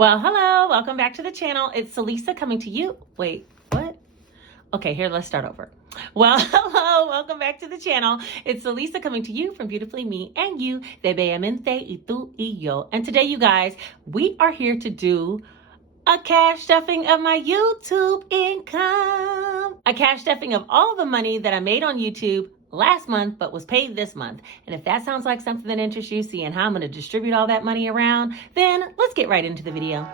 Well, hello, welcome back to the channel. It's Celisa coming to you. Wait, what? Okay, here, let's start over. Well, hello, welcome back to the channel. It's Celisa coming to you from Beautifully Me and You, de Bellamente y tú y yo. And today, you guys, we are here to do a cash stuffing of my YouTube income. A cash stuffing of all the money that I made on YouTube last month, but was paid this month. And if that sounds like something that interests you, seeing how I'm going to distribute all that money around, then let's get right into the video.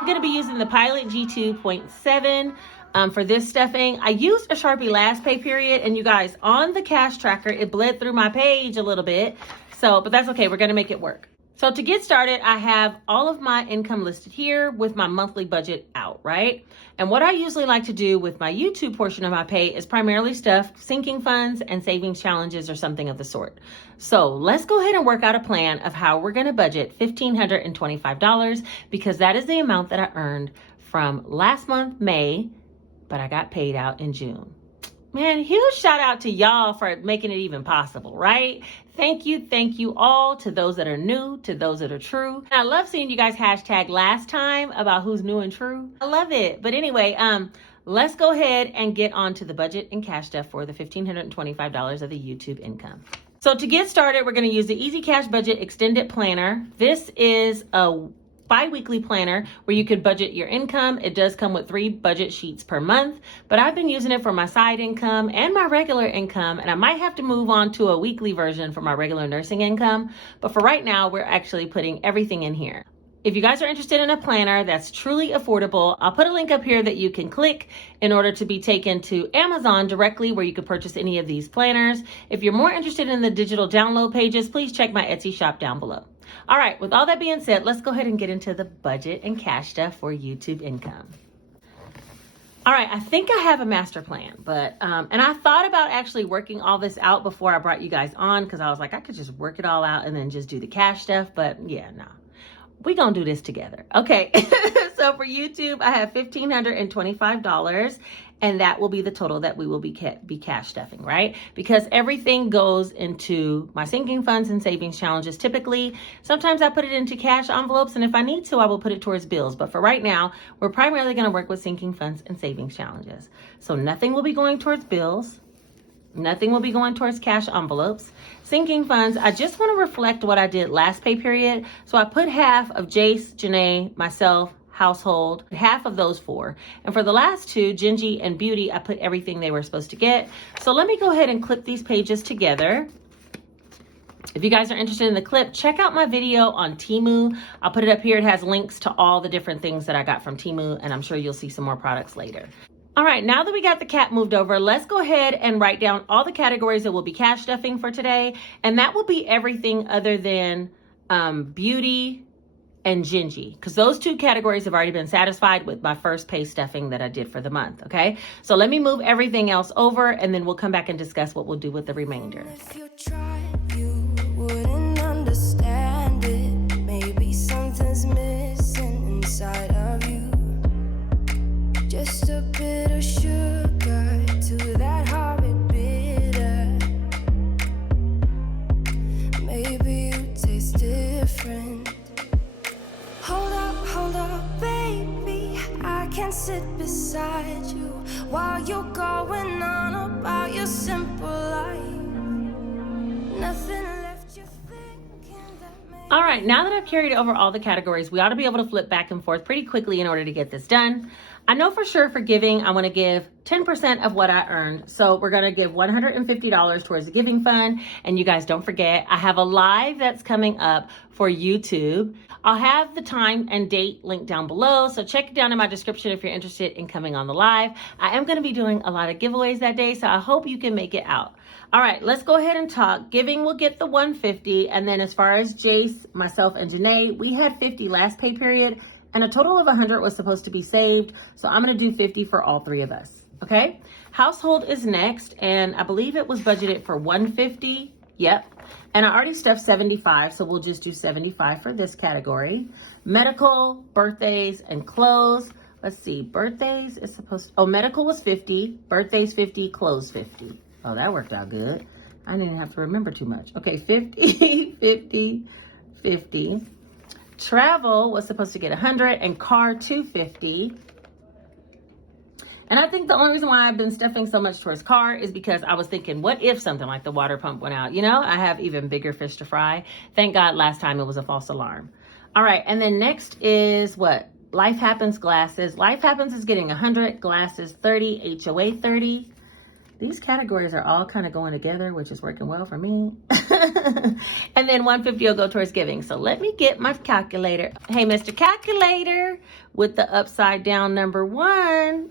I'm going to be using the Pilot G2.7 for this stuffing. I used a Sharpie last pay period, and you guys, on the cash tracker, it bled through my page a little bit. But that's okay. We're going to make it work. So to get started, I have all of my income listed here with my monthly budget out, right? And what I usually like to do with my YouTube portion of my pay is primarily stuff sinking funds and savings challenges or something of the sort. So let's go ahead and work out a plan of how we're going to budget $1,525 because that is the amount that I earned from last month, May, but I got paid out in June. Man, huge shout out to y'all for making it even possible, right? Thank you all, to those that are new, to those that are true. And I love seeing you guys hashtag last time about who's new and true. I love it. But anyway, let's go ahead and get on to the budget and cash stuff for the $1,525 of the YouTube income. So to get started, we're going to use the Easy Cash Budget Extended Planner. This is a bi-weekly planner where you could budget your income. It does come with 3 budget sheets per month, but I've been using it for my side income and my regular income, and I might have to move on to a weekly version for my regular nursing income. But for right now, we're actually putting everything in here. If you guys are interested in a planner that's truly affordable, I'll put a link up here that you can click in order to be taken to Amazon directly where you could purchase any of these planners. If you're more interested in the digital download pages, please check my Etsy shop down below. All right, with all that being said, let's go ahead and get into the budget and cash stuff for YouTube income. All right, I think I have a master plan, but, and I thought about actually working all this out before I brought you guys on because I was like, I could just work it all out and then just do the cash stuff, but yeah, no. We're going to do this together. Okay, so for YouTube, I have $1,525, and that will be the total that we will be cash stuffing, right? Because everything goes into my sinking funds and savings challenges typically. Sometimes I put it into cash envelopes, and if I need to, I will put it towards bills. But for right now, we're primarily going to work with sinking funds and savings challenges. So nothing will be going towards bills. Nothing will be going towards cash envelopes. Sinking funds, I just want to reflect what I did last pay period. So I put half of Jace, Janae, myself, household, half of those 4. And for the last 2, Gingy and Beauty, I put everything they were supposed to get. So let me go ahead and clip these pages together. If you guys are interested in the clip, check out my video on Temu. I'll put it up here. It has links to all the different things that I got from Temu, and I'm sure you'll see some more products later. All right, now that we got the cat moved over, let's go ahead and write down all the categories that will be cash stuffing for today. And that will be everything other than Beauty and Gingy, because those 2 categories have already been satisfied with my first pay stuffing that I did for the month, okay? So let me move everything else over, and then we'll come back and discuss what we'll do with the remainder. If you tried, you wouldn't understand it. Maybe something's missing inside of you. Just a bit of sugar to that horrid bitter. Maybe you taste different. Hold up, baby. I can sit beside you while you're going on about your simple life. Nothing left you thinking that maybe. All right, now that I've carried over all the categories, we ought to be able to flip back and forth pretty quickly in order to get this done. I know for sure for giving, I want to give 10% of what I earned. So we're going to give $150 towards the giving fund. And you guys don't forget, I have a live that's coming up for YouTube. I'll have the time and date linked down below. So check it down in my description if you're interested in coming on the live. I am going to be doing a lot of giveaways that day, so I hope you can make it out. All right, let's go ahead and talk. Giving will get the $150. And then as far as Jace, myself, and Janae, we had $50 last pay period. And a total of $100 was supposed to be saved. So I'm going to do $50 for all 3 of us. Okay. Household is next. And I believe it was budgeted for $150. Yep. And I already stuffed $75. So we'll just do $75 for this category. Medical, birthdays, and clothes. Let's see. Birthdays is supposed to, medical was $50. Birthdays $50. Clothes $50. Oh, that worked out good. I didn't have to remember too much. Okay, 50, 50, 50. Travel was supposed to get 100 and car 250. And I think the only reason why I've been stuffing so much towards car is because I was thinking, what if something like the water pump went out? You know, I have even bigger fish to fry. Thank God last time it was a false alarm. All right, and then next is what? Life Happens glasses. Life Happens is getting 100, glasses 30, HOA 30. These categories are all kind of going together, which is working well for me. And then 150 will go towards giving. So let me get my calculator. Hey, Mr. Calculator, with the upside down number 1.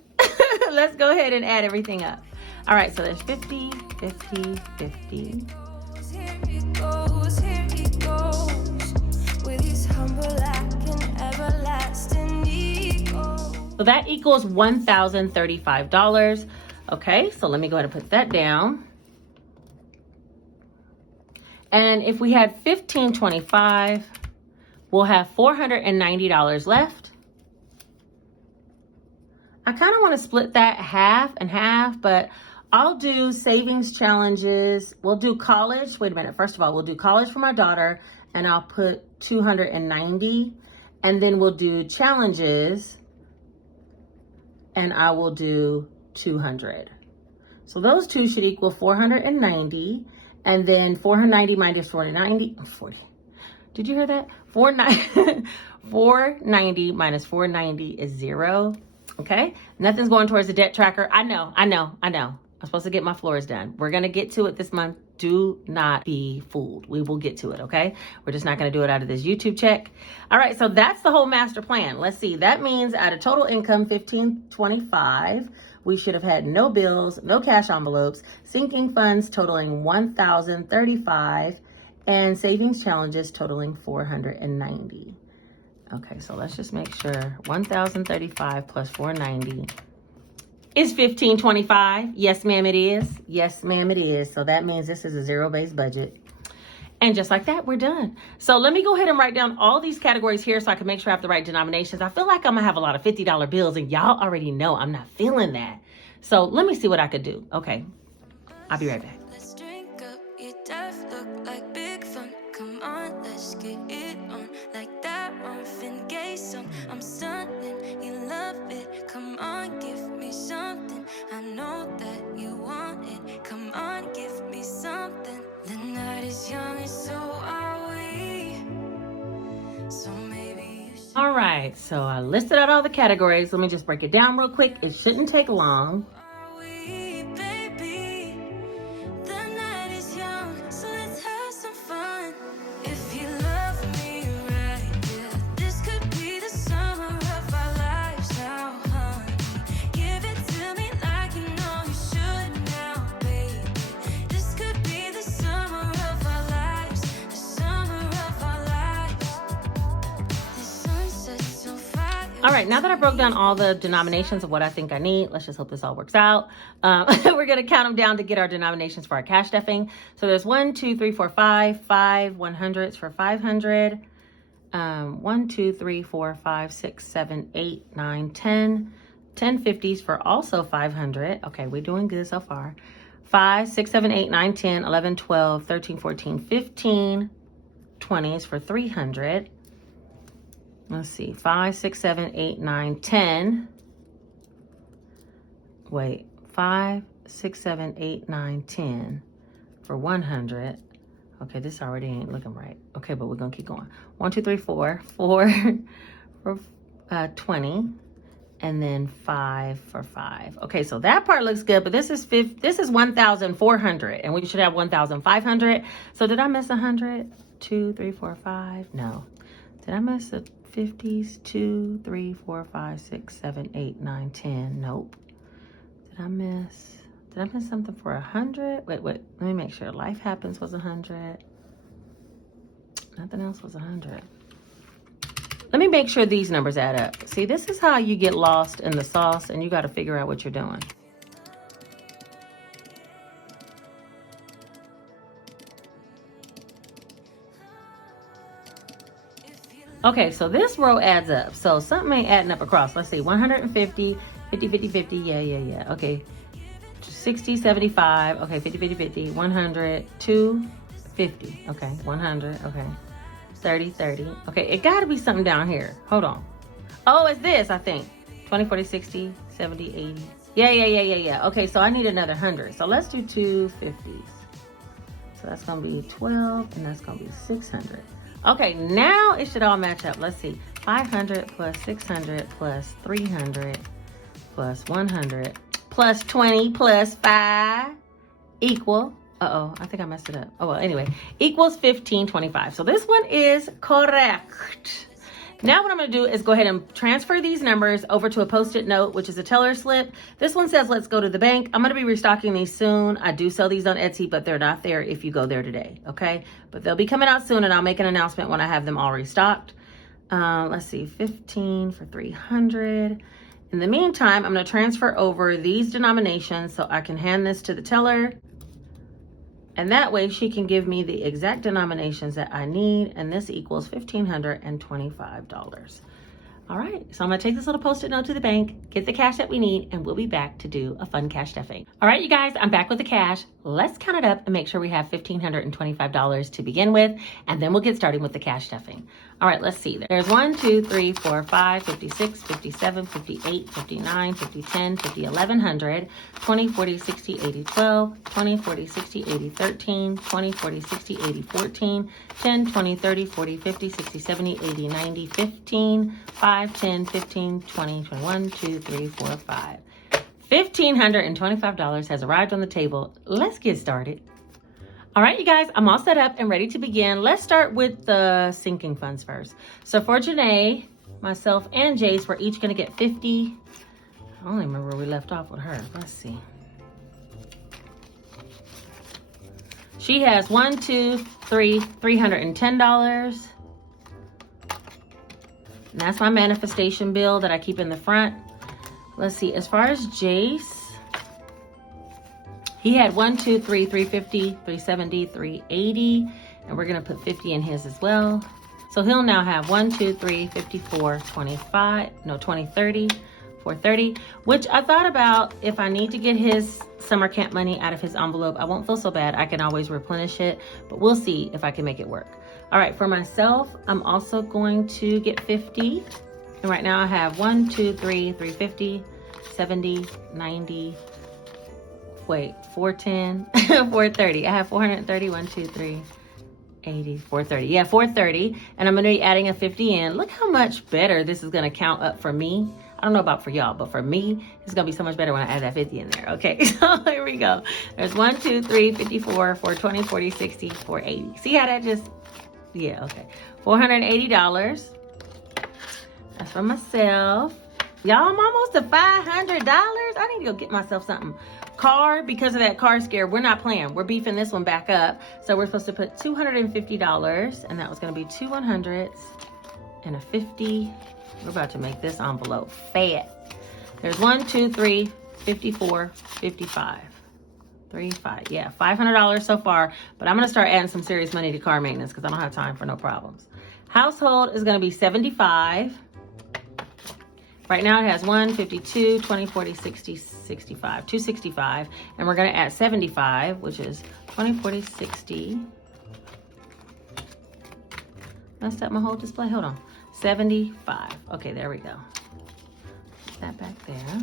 Let's go ahead and add everything up. All right, so there's 50, 50, 50. Here he goes, with his humble lack and everlasting ego. So that equals $1,035. Okay, so let me go ahead and put that down. And if we had $1,525, we'll have $490 left. I kind of want to split that half and half, but I'll do savings challenges. We'll do college. Wait a minute. First of all, we'll do college for my daughter, and I'll put 290. And then we'll do challenges, and I will do 200. So those two should equal 490. And then 490 minus 490. 40. Did you hear that? 490 minus 490 is 0. Okay, nothing's going towards the debt tracker. I know. I'm supposed to get my floors done. We're going to get to it this month. Do not be fooled. We will get to it, okay? We're just not going to do it out of this YouTube check. All right, so that's the whole master plan. Let's see. That means at a total income, $1,525, we should have had no bills, no cash envelopes, sinking funds totaling $1,035, and savings challenges totaling $490. Okay, so let's just make sure 1,035 plus 490 is 1,525. Yes, ma'am, it is. Yes, ma'am, it is. So that means this is a zero-based budget. And just like that, we're done. So let me go ahead and write down all these categories here so I can make sure I have the right denominations. I feel like I'm gonna have a lot of $50 bills, and y'all already know I'm not feeling that. So let me see what I could do. Okay, I'll be right back. Let's drink up, your death look like big fun. Come on, let's get it on. Like that Marvin Gaye song. I'm stunning, you love it. Come on, give me something. I know that you want it. Come on, give me something. The night is young and so are we. So maybe you should. All right, so I listed out all the categories. Let me just break it down real quick. It shouldn't take long. Are we, baby? The night is young, so let's have some fun. If you love me right, yeah, this could be the summer of our lives now, honey. Give it to me like you know you should now, baby. This could be the summer of our lives, the summer of our lives. The sunset's on fire. All right, now that I broke down all the denominations of what I think I need, let's just hope this all works out. We're going to count them down to get our denominations for our cash stuffing. So there's 1, 2, 3, 4, 5 100s for 500. 1, 2, 3, 4, 5, 6, 7, 8, 9, 10. 10 50s for also 500. Okay, we're doing good so far. 5, 6, 7, 8, 9, 10, 11, 12, 13, 14, 15 20s for 300. Let's see, 5, 6, 7, 8, 9, 10. Wait, 5, 6, 7, 8, 9, 10 for 100. Okay, this already ain't looking right. Okay, but we're gonna keep going. 1, 2, 3, 4, 4 for 20, and then 5 for 5. Okay, so that part looks good, but this is 1,400, and we should have 1,500. So did I miss 100? 2, 3, 4, 5. No. Did I miss the 50s? 2, 3, 4, 5, 6, 7, 8, 9, 10. Nope. Did I miss something for 100? Wait, let me make sure. Life Happens was 100. Nothing else was 100. Let me make sure these numbers add up. See, this is how you get lost in the sauce, and you got to figure out what you're doing. Okay, so this row adds up. So something ain't adding up across. Let's see, 150, 50, 50, 50. Yeah. Okay. 60, 75. Okay, 50, 50, 50. 100, 250. Okay, 100. Okay. 30, 30. Okay, it got to be something down here. Hold on. Oh, it's this, I think. 20, 40, 60, 70, 80. Yeah. Okay, so I need another 100. So let's do 250s. So that's going to be 12, and that's going to be 600. Okay, now it should all match up. Let's see. 500 plus 600 plus 300 plus 100 plus 20 plus 5 equal. Uh-oh, I think I messed it up. Oh, well, anyway, equals 1525. So this one is correct. Now what I'm going to do is go ahead and transfer these numbers over to a Post-it note, which is a teller slip. This one says, let's go to the bank. I'm going to be restocking these soon. I do sell these on Etsy, but they're not there if you go there today, okay? But they'll be coming out soon, and I'll make an announcement when I have them all restocked. Let's see, 15 for 300. In the meantime, I'm going to transfer over these denominations so I can hand this to the teller. And that way she can give me the exact denominations that I need. And this equals $1,525. All right, so I'm gonna take this little Post-it note to the bank, get the cash that we need, and we'll be back to do a fun cash stuffing. All right, you guys, I'm back with the cash. Let's count it up and make sure we have $1,525 to begin with, and then we'll get started with the cash stuffing. All right, let's see. There's 1, 2, 3, 4, 5, 56, 57, 58, 59, 50, 10, 50, 1100, 20, 40, 60, 80, 12, 20, 40, 60, 80, 13, 20, 40, 60, 80, 14, 10, 20, 30, 40, 50, 60, 70, 80, 90, 15, 5, 10, 15, 20, 21, 2, 3, 4, 5. $1,525 has arrived on the table. Let's get started. All right, you guys, I'm all set up and ready to begin. Let's start with the sinking funds first. So for Janae, myself, and Jace, we're each gonna get 50. I don't even remember where we left off with her. Let's see. She has $310. And that's my manifestation bill that I keep in the front. Let's see, as far as Jace, he had 350, 370, 380, and we're gonna put 50 in his as well. So he'll now have 54, 25, 30, 430, which I thought about if I need to get his summer camp money out of his envelope, I won't feel so bad. I can always replenish it, but we'll see if I can make it work. All right, for myself, I'm also going to get 50. And right now I have 350, 70, 90, wait, 410, 430. I have 430, 80, 430. Yeah, 430. And I'm gonna be adding a 50 in. Look how much better this is gonna count up for me. I don't know about for y'all, but for me, it's gonna be so much better when I add that 50 in there. Okay, so here we go. There's 1, 2, 3, 54, 420, 40, 60, 480. See how that just, yeah, okay. $480. That's for myself. Y'all, I'm almost to $500. I need to go get myself something. Car, because of that car scare, we're not playing. We're beefing this one back up. So we're supposed to put $250, and that was gonna be 2 100s and a 50. We're about to make this envelope fat. There's 1, 2, 3, 54, 55. 3, 5. Yeah, $500 so far, but I'm gonna start adding some serious money to car maintenance because I don't have time for no problems. Household is gonna be 75. Right now it has 1, 52, 20, 40, 60, 65, 265. And we're gonna add 75, which is 20, 40, 60. Messed up my whole display, hold on. 75, okay, there we go. Put that back there.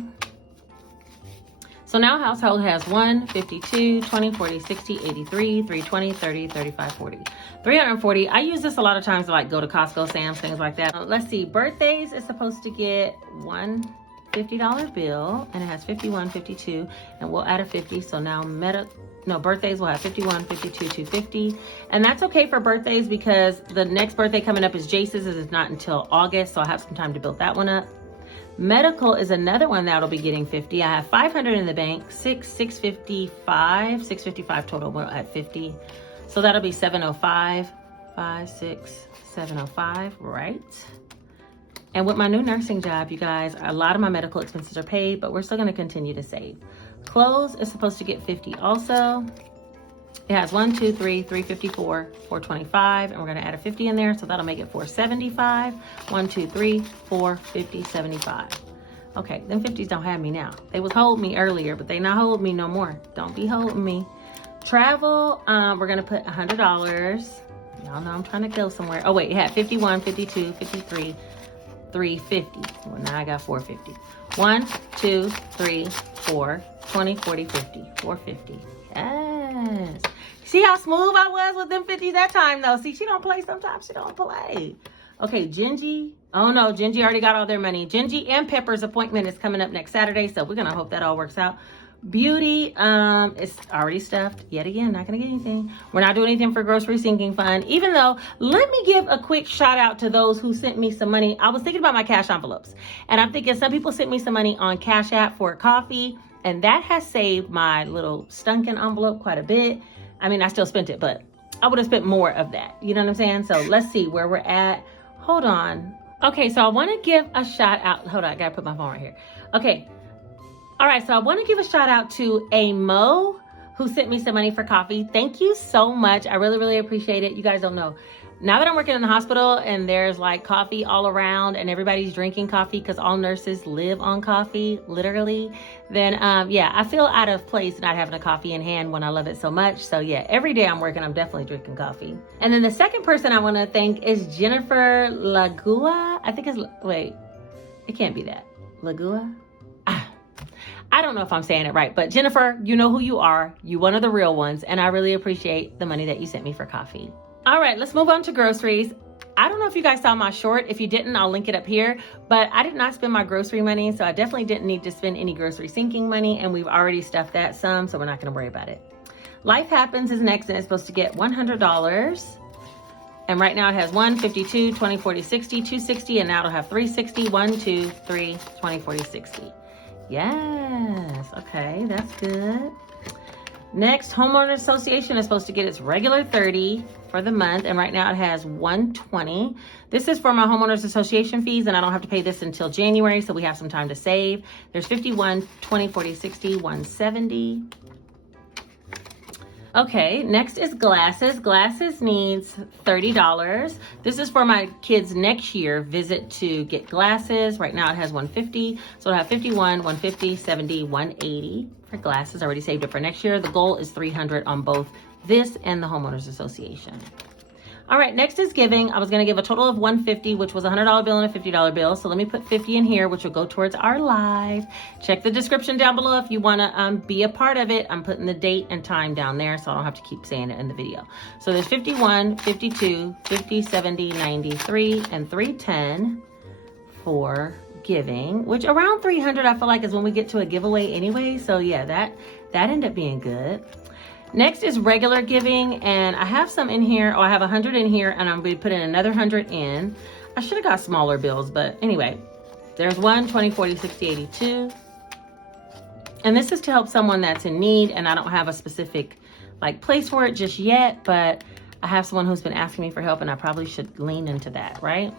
So now household has 1, 52, 20, 40, 60, 83, 320, 30, 35, 40. 340, I use this a lot of times to like go to Costco, Sam's, things like that. Let's see, birthdays is supposed to get one $50 bill, and it has 51, 52, and we'll add a 50. So now birthdays will have 51, 52, 250. And that's okay for birthdays because the next birthday coming up is Jace's. It's not until August, so I'll have some time to build that one up. Medical is another one that'll be getting 50. I have 500 in the bank, 655 total. We'll add 50. So that'll be 705, 5, 6, 705, right? And with my new nursing job, you guys, a lot of my medical expenses are paid, but we're still gonna continue to save. Clothes is supposed to get 50 also. It has 1, 2, 3, 354, 425, and we're gonna add a 50 in there, so that'll make it 475. 1, 2, 3, 4, 50, 75. Okay, them 50s don't have me now. They was holding me earlier, but they not holding me no more. Don't be holding me. Travel, we're gonna put $100. Y'all know I'm trying to kill somewhere. Oh wait, it had 51, 52, 53, 350. Well, now I got 450. 1, 2, 3, 4, 20, 40, 50, 450. Yes. See how smooth I was with them 50s that time though. See, she don't play sometimes. She don't play. Okay, Gingy. Oh no, Gingy already got all their money. Gingy and Pepper's appointment is coming up next Saturday, so we're gonna hope that all works out. Beauty, it's already stuffed. Yet again, not gonna get anything. We're not doing anything for grocery sinking fund. Even though, let me give a quick shout out to those who sent me some money. I was thinking about my cash envelopes, and I'm thinking some people sent me some money on Cash App for coffee, and that has saved my little stunken envelope quite a bit. I mean, I still spent it, but I would have spent more of that. You know what I'm saying? So let's see where we're at. Hold on. Okay, so I want to give a shout out. Hold on, I gotta put my phone right here. Okay. All right, so I want to give a shout out to Mo, who sent me some money for coffee. Thank you so much. I really, really appreciate it. You guys don't know. Now that I'm working in the hospital and there's like coffee all around and everybody's drinking coffee because all nurses live on coffee, literally, then yeah, I feel out of place not having a coffee in hand when I love it so much. So yeah, every day I'm working, I'm definitely drinking coffee. And then the second person I want to thank is Jennifer Lagua. I think it's, wait, it can't be that. Lagua? I don't know if I'm saying it right, but Jennifer, you know who you are. You one of the real ones, and I really appreciate the money that you sent me for coffee. All right, let's move on to groceries. I don't know if you guys saw my short. If you didn't, I'll link it up here, but I did not spend my grocery money, so I definitely didn't need to spend any grocery sinking money, and we've already stuffed that some, so we're not gonna worry about it. Life Happens is next, and it's supposed to get $100. And right now it has 1, 52, 20, 40, 60, 260, and now it'll have 360, 1, 2, 3, 20, 40, 60. Yes, okay, that's good. Next, Homeowners Association is supposed to get its regular 30 for the month, and right now it has 120. This is for my Homeowners Association fees, and I don't have to pay this until January, so we have some time to save. There's 51, 20, 40, 60, 170. Okay, next is glasses. Glasses needs $30. This is for my kids' next year visit to get glasses. Right now it has 150, so it'll have 51, 150, 70, 180 for glasses. I already saved it for next year. The goal is 300 on both this and the Homeowners Association. All right, next is giving. I was gonna give a total of 150, which was a $100 bill and a $50 bill. So let me put 50 in here, which will go towards our live. Check the description down below if you wanna be a part of it. I'm putting the date and time down there so I don't have to keep saying it in the video. So there's 51, 52, 50, 70, 93, and 310 for giving, which around 300 I feel like is when we get to a giveaway anyway. So yeah, that ended up being good. Next is regular giving, and I have some in here. Oh, I have 100 in here, and I'm going to put in another 100 in. I should have got smaller bills, but anyway. There's 1, 20, 40, 60, 82. And this is to help someone that's in need, and I don't have a specific like place for it just yet, but I have someone who's been asking me for help, and I probably should lean into that, right?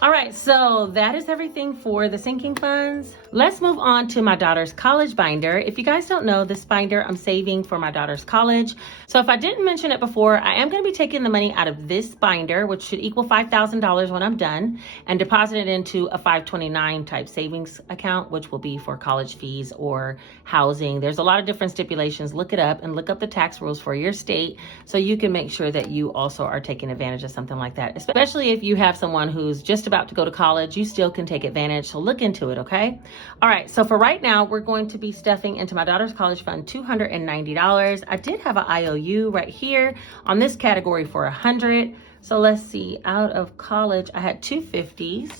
All right, so that is everything for the sinking funds. Let's move on to my daughter's college binder. If you guys don't know, this binder I'm saving for my daughter's college. So if I didn't mention it before, I am going to be taking the money out of this binder, which should equal $5,000 when I'm done, and deposit it into a 529 type savings account, which will be for college fees or housing. There's a lot of different stipulations. Look it up and look up the tax rules for your state so you can make sure that you also are taking advantage of something like that, especially if you have someone who's just about to go to college. You still can take advantage, so look into it, okay? All right, so for right now, we're going to be stuffing into my daughter's college fund $290. I did have an IOU right here on this category for 100. So let's see, out of college, I had 250s,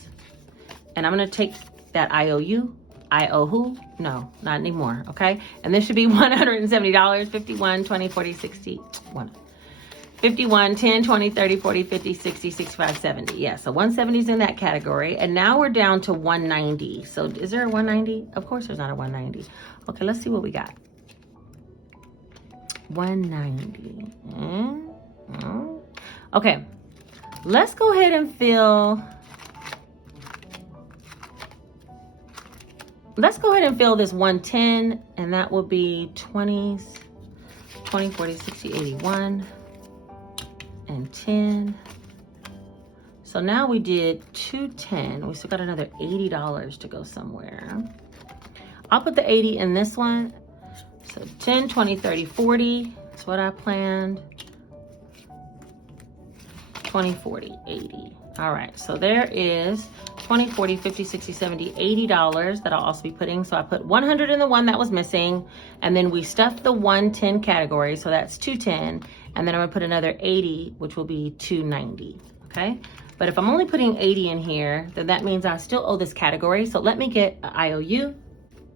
and I'm gonna take that IOU. I owe who? No, not anymore, okay? And this should be $170, 51, 20, 40, 60, 51, 10, 20, 30, 40, 50, 60, 65, 70. Yeah, so 170 is in that category. And now we're down to 190. So is there a 190? Of course there's not a 190. Okay, let's see what we got. 190. Okay, let's go ahead and fill. Let's go ahead and fill this 110, and that will be 20s, 20, 40, 60, 81. And 10. So now we did 210. We still got another $80 to go somewhere. I'll put the 80 in this one. So 10, 20, 30, 40. That's what I planned. 20, 40, 80. All right, so there is 20, 40, 50, 60, 70, $80 that I'll also be putting. So I put 100 in the one that was missing, and then we stuffed the 110 category, so that's 210, and then I'm gonna put another 80, which will be 290, okay? But if I'm only putting 80 in here, then that means I still owe this category. So let me get an IOU.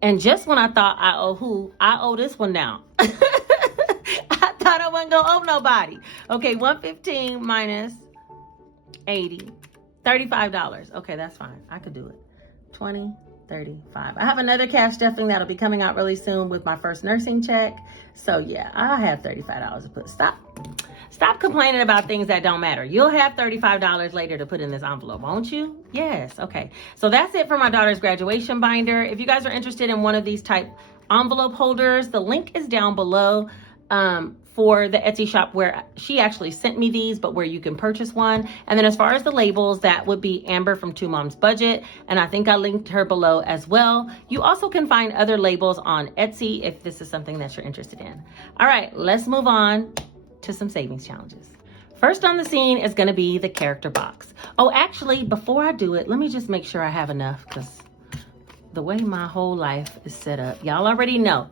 And just when I thought I owe this one now. I thought I wasn't gonna owe nobody. Okay, 115 minus 80, $35. Okay, that's fine. I could do it. 20, 35. I have another cash stuffing that'll be coming out really soon with my first nursing check. So yeah, I have $35 to put. Stop complaining about things that don't matter. You'll have $35 later to put in this envelope, won't you? Yes, okay. So that's it for my daughter's graduation binder. If you guys are interested in one of these type envelope holders, the link is down below for the Etsy shop where she actually sent me these, but where you can purchase one. And then as far as the labels, that would be Amber from Two Moms Budget. And I think I linked her below as well. You also can find other labels on Etsy if this is something that you're interested in. All right, let's move on to some savings challenges. First on the scene is going to be the character box. Oh, actually, before I do it, let me just make sure I have enough, because the way my whole life is set up, y'all already know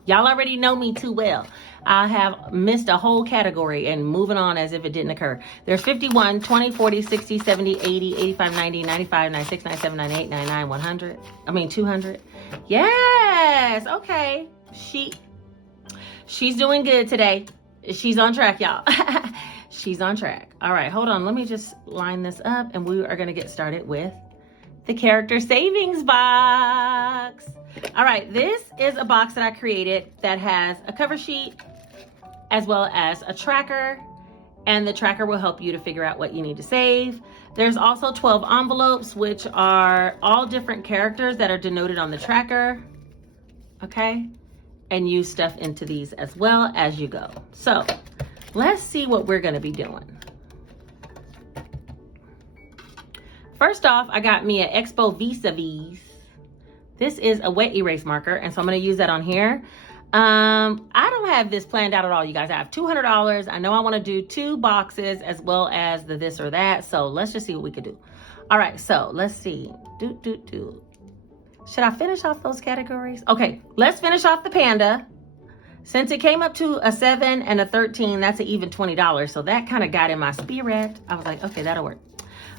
me too well. I have missed a whole category and moving on as if it didn't occur. There's 51, 20, 40, 60, 70, 80, 85, 90, 95, 96, 97, 98, 99, 100. 200. Yes, okay. She's doing good today. She's on track, y'all. She's on track. All right, hold on. Let me just line this up and we are going to get started with the character savings box. All right, this is a box that I created that has a cover sheet as well as a tracker, and the tracker will help you to figure out what you need to save. There's also 12 envelopes, which are all different characters that are denoted on the tracker, okay? And you stuff into these as well as you go. So let's see what we're gonna be doing. First off, I got me an Expo Vis-a-Vis. This is a wet erase marker, and so I'm gonna use that on here. I don't have this planned out at all, you guys. I have $200. I know I wanna do 2 boxes as well as the this or that, so let's just see what we could do. All right, so let's see. Should I finish off those categories? Okay, let's finish off the panda. Since it came up to a 7 and a 13, that's an even $20. So that kind of got in my spirit. I was like, okay, that'll work.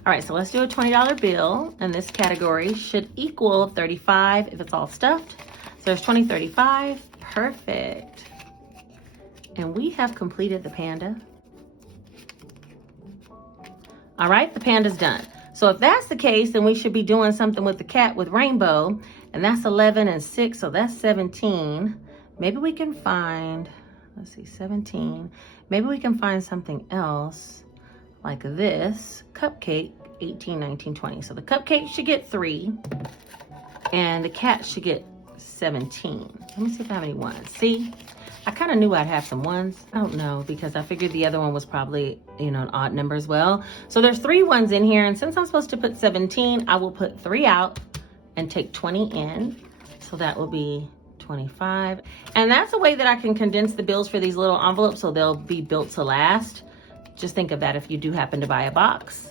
All right, so let's do a $20 bill. And this category should equal 35 if it's all stuffed. So there's 20, 35, perfect. And we have completed the panda. All right, the panda's done. So if that's the case, then we should be doing something with the cat with rainbow, and that's 11 and 6, so that's 17. Maybe we can find, let's see, 17. Maybe we can find something else like this, cupcake, 18, 19, 20. So the cupcake should get 3, and the cat should get 17. Let me see if I have any ones. See, I kind of knew I'd have some ones. I don't know, because I figured the other one was probably, an odd number as well. So there's 3 ones in here, and since I'm supposed to put 17, I will put 3 out and take 20 in. So that will be 25. And that's a way that I can condense the bills for these little envelopes so they'll be built to last. Just think of that if you do happen to buy a box.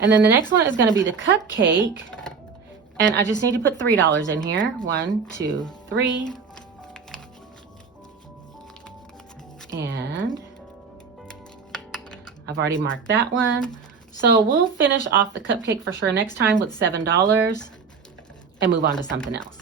And then the next one is going to be the cupcake. And I just need to put $3 in here. 1, 2, 3. And I've already marked that one. So we'll finish off the cupcake for sure next time with $7 and move on to something else.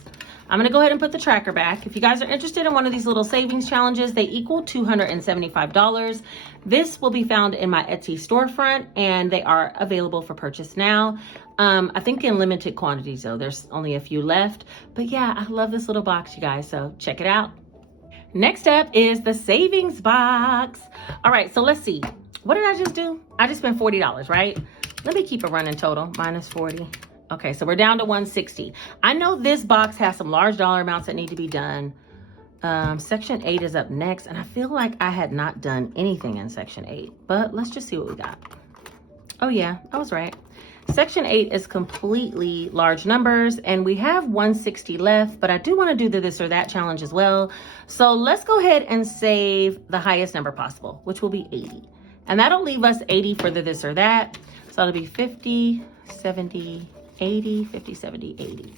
I'm gonna go ahead and put the tracker back. If you guys are interested in one of these little savings challenges, they equal $275. This will be found in my Etsy storefront, and they are available for purchase now. I think in limited quantities though, there's only a few left. But yeah, I love this little box, you guys, so check it out. Next up is the savings box. All right, so let's see. What did I just do? I just spent $40, right? Let me keep a running total, minus 40. Okay, so we're down to 160. I know this box has some large dollar amounts that need to be done. Section 8 is up next, and I feel like I had not done anything in Section 8, but let's just see what we got. Oh yeah, I was right. Section 8 is completely large numbers, and we have 160 left, but I do want to do the this or that challenge as well. So let's go ahead and save the highest number possible, which will be 80. And that'll leave us 80 for the this or that. So it'll be 50, 70, 80, 50, 70, 80.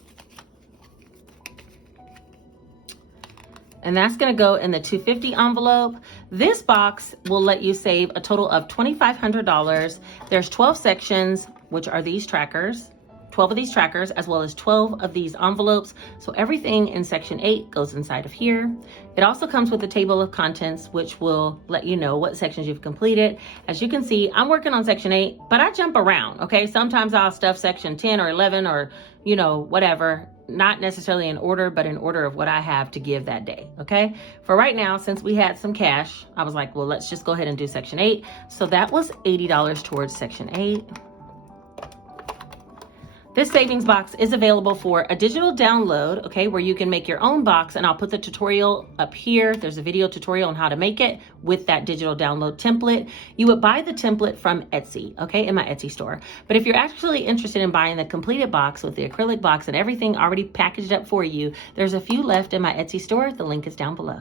And that's going to go in the 250 envelope. This box will let you save a total of $2,500. There's 12 sections, which are these trackers, 12 of these trackers, as well as 12 of these envelopes. So everything in section 8 goes inside of here. It also comes with a table of contents, which will let you know what sections you've completed. As you can see, I'm working on section 8, but I jump around, okay? Sometimes I'll stuff section 10 or 11 or, you know, whatever. Not necessarily in order, but in order of what I have to give that day, okay? For right now, since we had some cash, I was like, well, let's just go ahead and do section 8. So that was $80 towards section 8. This savings box is available for a digital download, okay, where you can make your own box, and I'll put the tutorial up here. There's a video tutorial on how to make it with that digital download template. You would buy the template from Etsy, okay, in my Etsy store. But if you're actually interested in buying the completed box with the acrylic box and everything already packaged up for you, there's a few left in my Etsy store. The link is down below.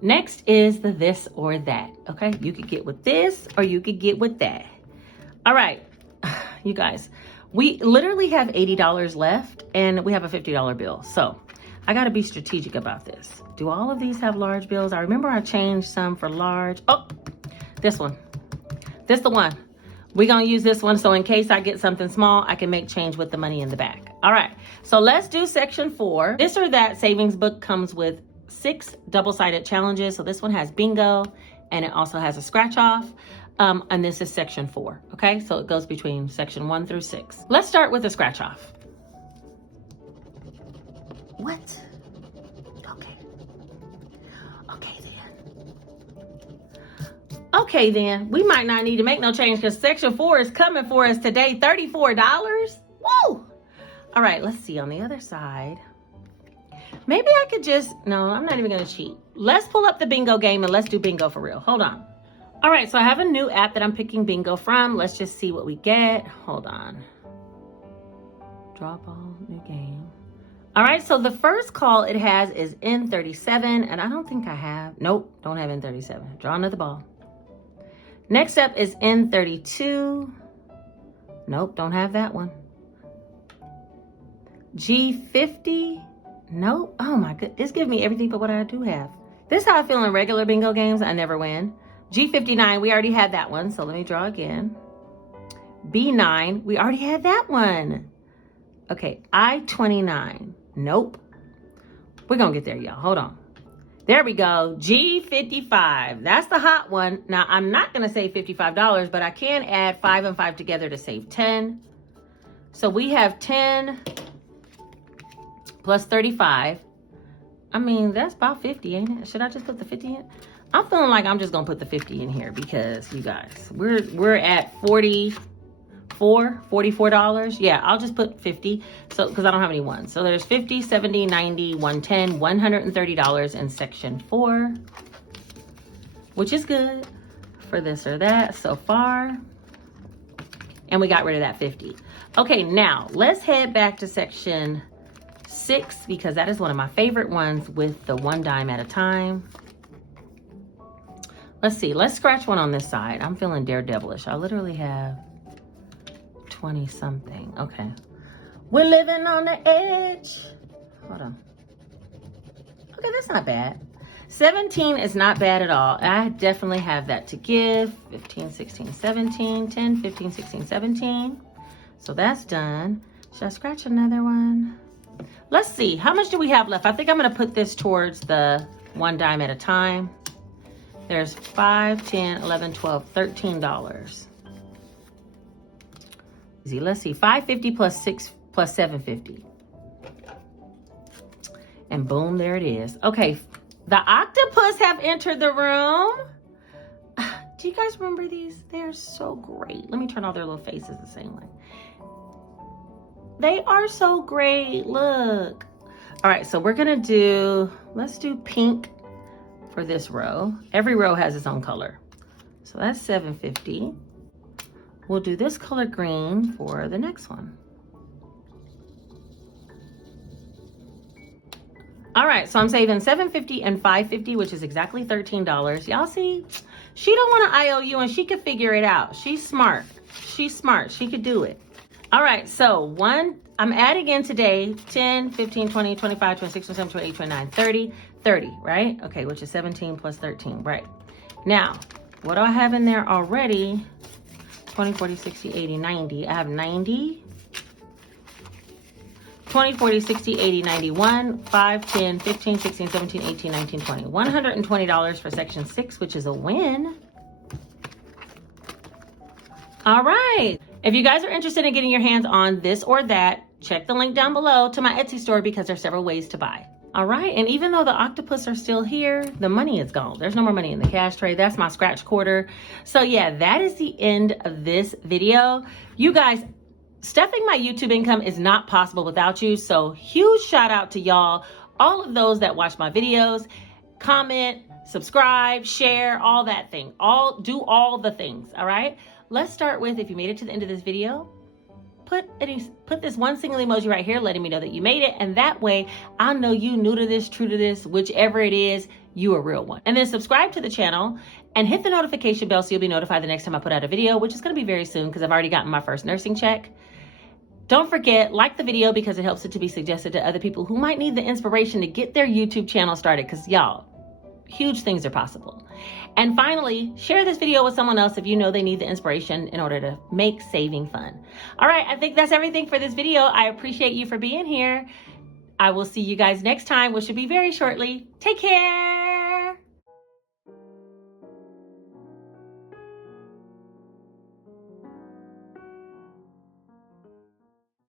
Next is the this or that, okay? You could get with this or you could get with that. All right, you guys. We literally have $80 left and we have a $50 bill. So I gotta be strategic about this. Do all of these have large bills? I remember I changed some for large. Oh, this one. This the one. We're gonna use this one so in case I get something small, I can make change with the money in the back. All right, so let's do section 4. This or that savings book comes with 6 double-sided challenges. So this one has bingo and it also has a scratch off. And this is section 4, okay? So it goes between section 1 through 6. Let's start with a scratch off. What? Okay. Okay then. We might not need to make no change because section 4 is coming for us today. $34. Woo! All right, let's see on the other side. Maybe I could no, I'm not even gonna cheat. Let's pull up the bingo game and let's do bingo for real. Hold on. All right, so I have a new app that I'm picking bingo from. Let's just see what we get. Hold on. Draw ball, new game. All right, so the first call it has is N37, and I don't think I have. Nope, don't have N37. Draw another ball. Next up is N32. Nope, don't have that one. G50. Nope. Oh my goodness, it's giving me everything but what I do have. This is how I feel in regular bingo games. I never win. G59, we already had that one, so let me draw again. B9, we already had that one. Okay, I29, nope. We're gonna get there, y'all, hold on. There we go, G55, that's the hot one. Now, I'm not gonna save $55, but I can add 5 and 5 together to save 10. So we have 10 plus 35. I mean, that's about 50, ain't it? Should I just put the 50 in? I'm feeling like I'm just gonna put the 50 in here because you guys, we're at $44. Yeah, I'll just put 50. So, because I don't have any ones. So there's 50, 70, 90, 110, $130 in section 4, which is good for this or that so far. And we got rid of that 50. Okay, now let's head back to section 6 because that is one of my favorite ones with the 1 dime at a time. Let's see, let's scratch one on this side. I'm feeling daredevilish. I literally have 20 something. Okay. We're living on the edge. Hold on. Okay, that's not bad. 17 is not bad at all. I definitely have that to give. 15, 16, 17, 10, 15, 16, 17. So that's done. Should I scratch another one? Let's see, how much do we have left? I think I'm gonna put this towards the 1 dime at a time. There's 5, 10, 11, 12, $13. Easy, let's see, 550 plus 6 plus 750. And boom, there it is. Okay, the octopus have entered the room. Do you guys remember these? They're so great. Let me turn all their little faces the same way. They are so great, look. All right, so we're gonna let's do pink for this row. Every row has its own color. So that's 750. we'll do this color green for the next one. All right, so I'm saving $7.50 and $5.50, which is exactly $13. Y'all see, she don't want an IOU and she could figure it out. She's smart. She's smart. She could do it. All right, so I'm adding in today 10, 15, 20, 25, 26, 27, 28, 29, 30, 30, right? Okay, which is 17 plus 13, right? Now, what do I have in there already? 20, 40, 60, 80, 90. I have 90. 20, 40, 60, 80, 91, 5, 10, 15, 16, 17, 18, 19, 20. $120 for section 6, which is a win. All right. If you guys are interested in getting your hands on this or that, check the link down below to my Etsy store because there's several ways to buy. All right. And even though the octopus are still here, the money is gone. There's no more money in the cash tray. That's my scratch quarter. So yeah, that is the end of this video. You guys, stuffing my YouTube income is not possible without you. So huge shout out to y'all, all of those that watch my videos, comment, subscribe, share, all that thing. Do all the things, all right? Let's start with, if you made it to the end of this video, put this one single emoji right here letting me know that you made it. And that way I'll know you new to this, true to this, whichever it is, you a real one. And then subscribe to the channel and hit the notification bell so you'll be notified the next time I put out a video, which is going to be very soon because I've already gotten my first nursing check. Don't forget, like the video because it helps it to be suggested to other people who might need the inspiration to get their YouTube channel started because y'all, huge things are possible. And finally, share this video with someone else if you know they need the inspiration in order to make saving fun. All right, I think that's everything for this video. I appreciate you for being here. I will see you guys next time, which should be very shortly. Take care.